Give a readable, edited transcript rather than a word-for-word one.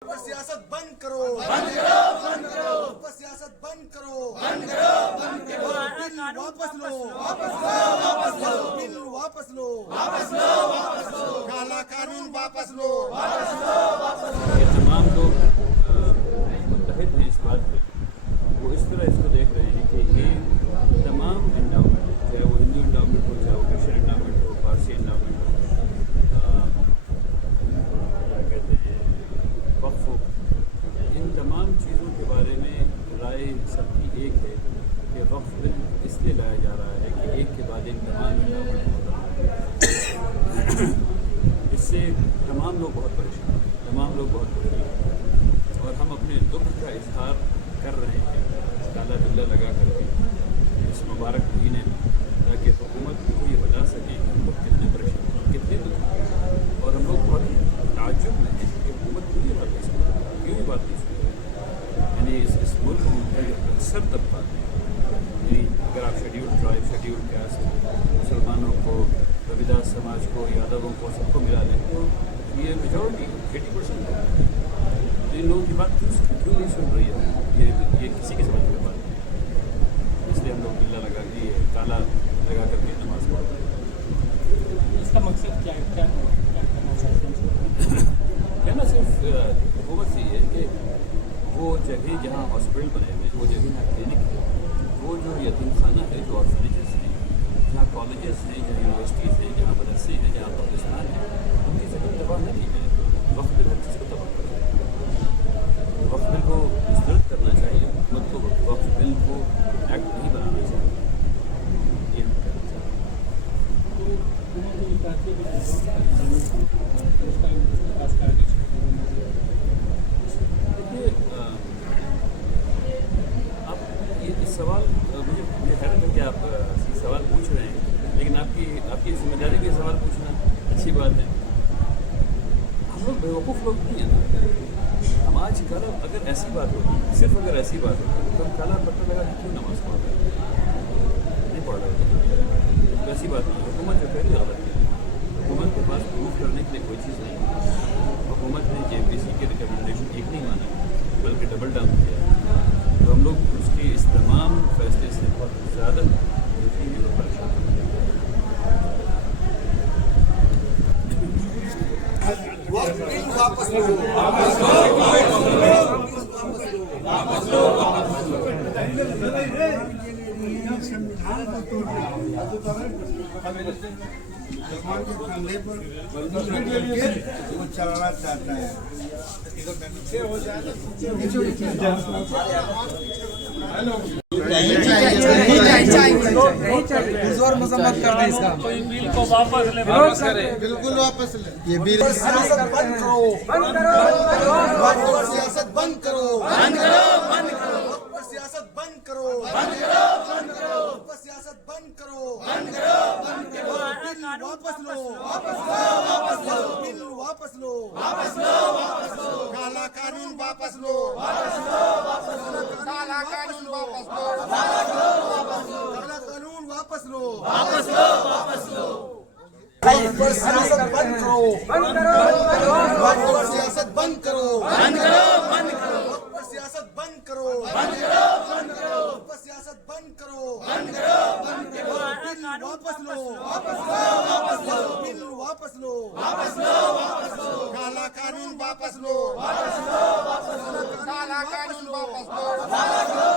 سیاست بند کرو، بند کرو، بند کرو، سیاست بند کرو، بند کرو، بند کرو، بل واپس لو، واپس لو، واپس لو، بل واپس لو، واپس لو، واپس لو، کالا قانون واپس لو، واپس لو، واپس لو۔ یہ تمام لوگ متحد ہیں اس بات پہ، وہ اس طرح اس کو دیکھ رہے ہیں کہ یہ تمام انڈاؤمنٹ، چاہے وہ ہندو انڈاؤمنٹ ہو، چاہے وہ کرسچن انڈاؤمنٹ ہو، پارسی انڈاؤمنٹ ہو، کیا کہتے ہیں وقف ہو، ان تمام چیزوں کے بارے میں رائے سب کی ایک ہے کہ وقف بل اس لیے لایا جا رہا ہے کہ ایک کے بعد ایک تمام انڈاؤمنٹ ہوتا ہے۔ اس سے تمام لوگ بہت پریشان ہیں، تمام لوگ بہت پریشان ہیں، اور ہم اپنے دکھ کا اظہار کر رہے ہیں کالا بلہ لگا کر کے اس مبارک مہینے میں، تاکہ حکومت کو یہ بتا سکے کہ ہم لوگ کتنے پریشان ہیں، کتنے دکھ ہیں، اور ہم لوگ بہت تعجب میں ہیں کہ حکومت کیوں یہ بات نہیں سن رہی، کیوں یہ بات نہیں سن رہی۔ یعنی اس ملک میں جو اکثر طبقات ہیں، یعنی اگر آپ شیڈیول ٹرائب، شیڈیول کاسٹ، مسلمانوں کو، رویداس سماج کو، یادووں کو، سب کو ملا لیں تو یہ میجورٹی 80% ہے۔ تو ان لوگوں کی بات کیوں نہیں سن رہی ہے، یہ کسی کے سمجھ میں بات نہیں ہے۔ اس لیے ہم لوگ بلّہ لگا کے یہ کالا لگا کر کے نماز پڑھتے ہیں۔ اس کا مقصد کیا ہے، کیا کرنا چاہتے ہیں؟ کہنا صرف حکومت سے یہ ہے کہ وہ جگہ جہاں ہاسپٹل بنے ہوئے ہیں، وہ جگہ جہاں کلینک ہے، وہ جو یتیم خانہ ہے، جو آرفنیجز ہیں، جہاں کالجز ہیں، جہاں یونیورسٹیز ہیں، جہاں مدرسے ہیں، جہاں قبرستان ہیں، ان کی جگہ تباہ نہ کی جائے۔ وقف بل ہر چیز کو تباہ کر دے۔ وقف بل کو مسترد کرنا چاہیے، حکومت کو وقف بل کو ایکٹ نہیں بنانا چاہیے، یہ ہم کہنا چاہتے ہیں۔ تو حکومت کو یہ چاہتی ہے کہ اس کا وکاس کر دی جائے۔ دیکھیے آپ یہ سوال مجھے حیرت ہے کہ آپ یہ سوال پوچھ رہے ہیں، لیکن آپ کی ذمہ داری بھی سوال پوچھنا اچھی بات ہے۔ ہم لوگ بیوقوف لوگ نہیں ہیں نا۔ ہم آج کل اگر ایسی بات ہوتی، صرف اگر ایسی بات ہوتی تو ہم کالا پٹا لگا کے کیوں نماز پڑھ رہے ہیں؟ نہیں پڑھ رہے ہوتے۔ ایسی بات نہیں ہے۔ حکومت جو پہلی غلط ہے، حکومت کے پاس پروف کرنے کے لیے کوئی چیز نہیں ہے۔ حکومت نے JPC کی ریکمنڈیشن ایک نہیں مانا بلکہ ڈبل ڈاؤن کیا، تو ہم لوگ اس کے اس تمام فیصلے سے بہت زیادہ پریشان ہیں۔ وقت بل واپس لو، واپس لو، واپس لو، واپس لو۔ سنویدھان کو توڑ رہی ہے، مسلمان کے کندھے پر وہ چلانا چاہتا ہے۔ زور مذمت کر دیں اس کا، بل کو واپس لے، بالکل واپس لے۔ یہ بل سیاست بند کرو، بند کرو، وقت پر سیاست بند کرو، بند کرو، بند کرو، وقت پر سیاست بند کرو، بند کرو، بند کرو، وقت پر سیاست بند کرو، بند کرو، بند کرو، بل واپس لو، واپس لو، واپس لو، بل واپس لو، واپس لو، واپس لو، کالا قانون واپس لو، واپس لو، واپس لو، کالا قانون واپس لو، واپس لو، واپس لو، کالا قانون واپس لو، واپس لو، واپس لو۔ وقت پر سیاست بند کرو، بند کرو، وقت پر سیاست بند کرو، بند کرو، بند کرو، وقت پر سیاست بند کرو، بند کرو، بند کرو، وقت پر سیاست بند کرو، بند کرو، بند کرو، بل واپس لو، واپس لو، واپس لو، بل واپس لو، واپس لو، واپس لو، کالا قانون واپس لو، واپس لو، واپس لو، کالا قانون واپس لو، واپس لو،